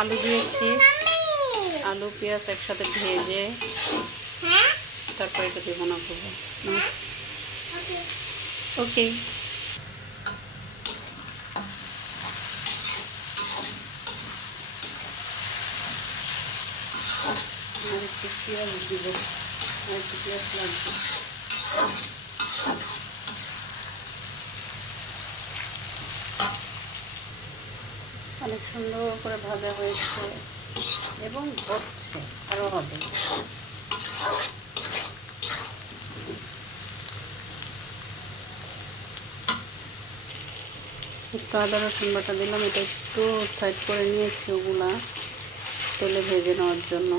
আলু দিয়েছি। আলু, পেঁয়াজ একসাথে ভেজে তারপরে এটা না করব ওকে আর একটু পেঁয়াজ দিব। অনেক সুন্দর করে ভাজা হয়েছে এবং হচ্ছে আরও হবে। একটু আদা রসুন বাটা দিলাম, এটা একটু সাইড করে নিয়েছি ওগুলা, তেলে ভেজে নেওয়ার জন্য,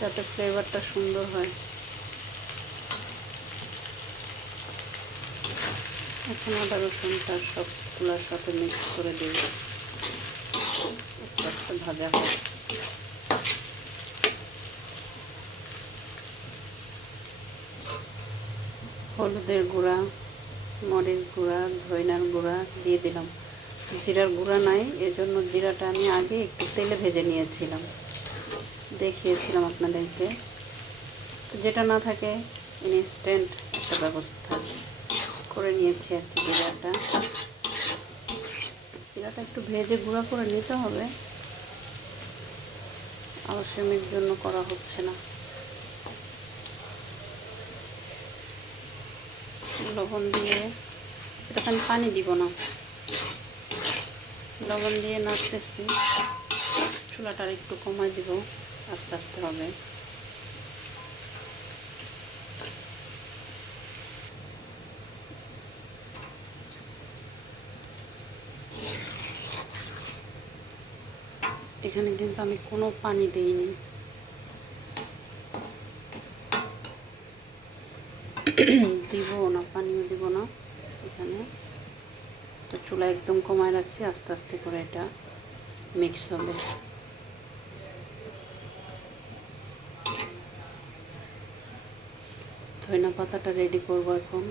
যাতে ফ্লেভারটা সুন্দর হয়। এখন আদা রসুনটা সবগুলোর সাথে মিক্স করে দিই ভাজা হয় হলুদের গুঁড়া, মরিচ গুঁড়া, ধইনার গুঁড়া দিয়ে দিলাম। জিরার গুঁড়া নাই, এজন্য জিরাটা আমি আগে একটু তেলে ভেজে নিয়েছিলাম। দেখিয়েছিলাম আপনাদেরকে। যেটা না থাকে ইনস্ট্যান্ট একটা ব্যবস্থা। করে নিয়েছি আর কি জিরাটা। জিরাটা একটু ভেজে গুঁড়া করে নিতে হবে। আলসেমির জন্য করা হচ্ছে না। লবণ দিয়ে এটাতে আমি পানি দিব না। লবণ দিয়ে নাড়তেছি। চুলাটা একটু কমাই দিব। আস্তে আস্তে হবে। এখানে কিন্তু আমি কোনো পানি দিইনি। দিব না, পানিও দিব না এখানে। তো চুলা একদম কমায় রাখছি, আস্তে আস্তে করে এটা মিক্স হবে। ধনিয়া পাতাটা রেডি করব এখন।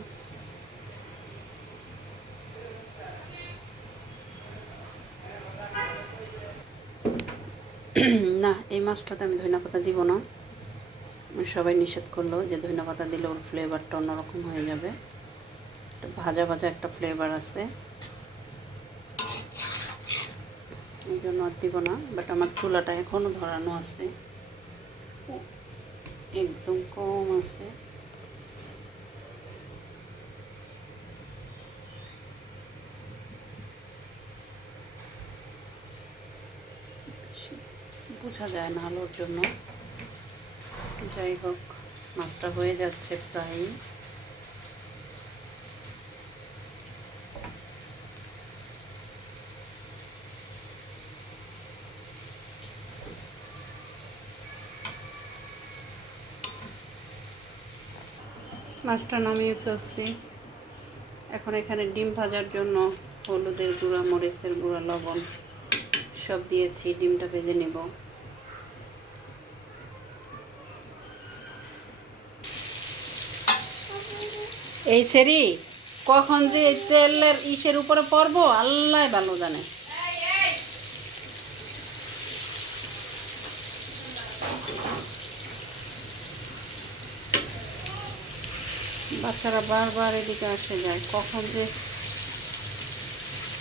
না, এই মাছটাতে আমি ধনিয়া পাতা দিব না। সবাই নিষেধ করল যে ধনিয়া পাতা দিলে ওর ফ্লেভারটা অন্যরকম হয়ে যাবে। ভাজা ভাজা একটা ফ্লেভার আছে। এই জন্য আর দিব না বাট আমার চুলাটা এখনও ধরানো আছে। একদম কম আছে। বোঝা যায় না আলোর জন্য। যাই হোক মাছটা হয়ে যাচ্ছে প্রায় মাছটা নামিয়ে ফেলছি। এখন এখানে ডিম ভাজার জন্য হলুদের গুঁড়া, মরিচের গুঁড়া, লবণ সব দিয়েছি। ডিমটা ভেজে নেব। এই সেরি, কখন যে তেলের ইসের উপরে পড়ব, আল্লাহ ভালো জানে। বাচ্চারা বারবার এদিকে আসে যায়, কখন যে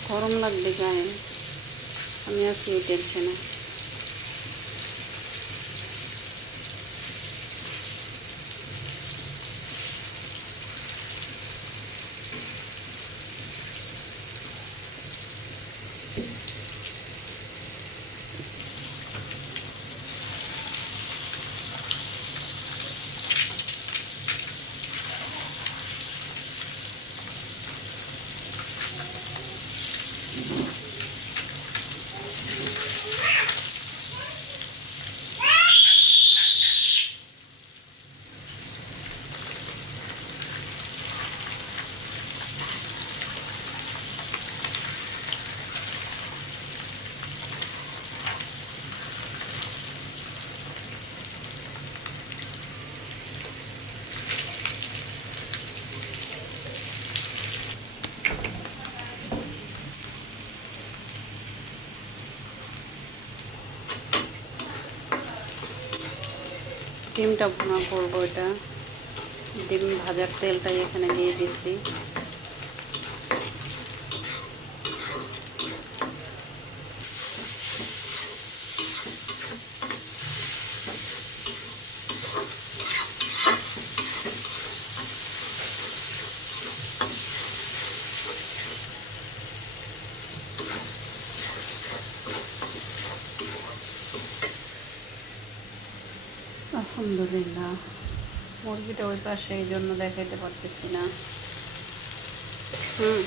গরম লাগবে গায়ে আমি আছি এই টেনশনে ডিমটা ভুনা করব এটা। ডিম ভাজার তেলটাই এখানে দিয়ে দিচ্ছি। আলহামদুলিল্লাহ। মুরগিটা ওই পাশে এই জন্য দেখাইতে পারতেছি না। হুম।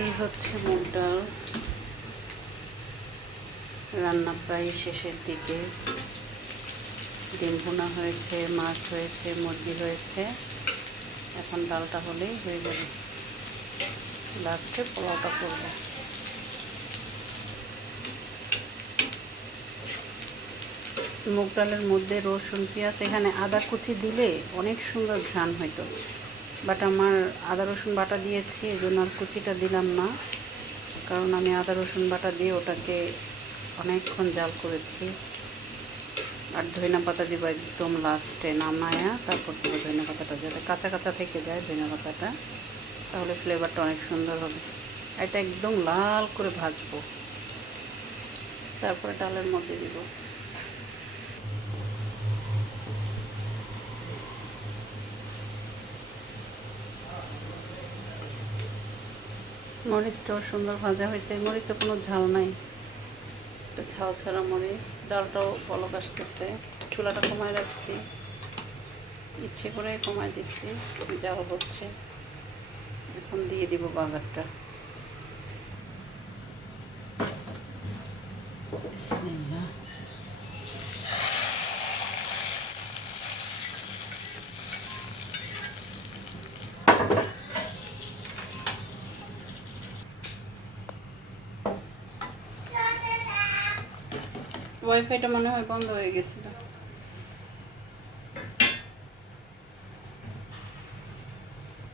এই হচ্ছে মুগ ডাল। রান্না প্রায় শেষের দিকে। ডিম ভুনা হয়েছে, মাছ হয়েছে, মুরগি হয়েছে। এখন ডালটা হলেই হয়ে যাবে। লাস্টে পোলাওটা করব। মুগ ডালের মধ্যে রসুন, পেঁয়াজ, এখানে আদা কুচি দিলে অনেক সুন্দর ঘ্রাণ হইতো। বাট আমার আদা রসুন বাটা দিয়েছি, এই জন্য আর কুচিটা দিলাম না। কারণ আমি আদা রসুন বাটা দিয়ে ওটাকে অনেকক্ষণ জাল করেছি। আর ধইনা পাতা দিব একদম লাস্টে নামায়া তারপর দেবো ধইনা পাতাটা যাতে কাঁচা কাঁচা থেকে যায় ধইনা পাতাটা, তাহলে ফ্লেভারটা অনেক সুন্দর হবে। এটা একদম লাল করে ভাজবো। তারপরে ডালের মধ্যে দিব। মরিচটাও সুন্দর ভাজা হয়েছে, মরিচে কোনো ঝাল নাই। ঝাল ছাড়া মরিচ, ডালটাও পলক আসতেছে। চুলাটা কমায় রাখছি। ইচ্ছে করে কমায় দিচ্ছি যাওয়া হচ্ছে। এখন দিয়ে দিব বাগারটা। ওয়াইফাইটা মনে হয় বন্ধ হয়ে গেছিল।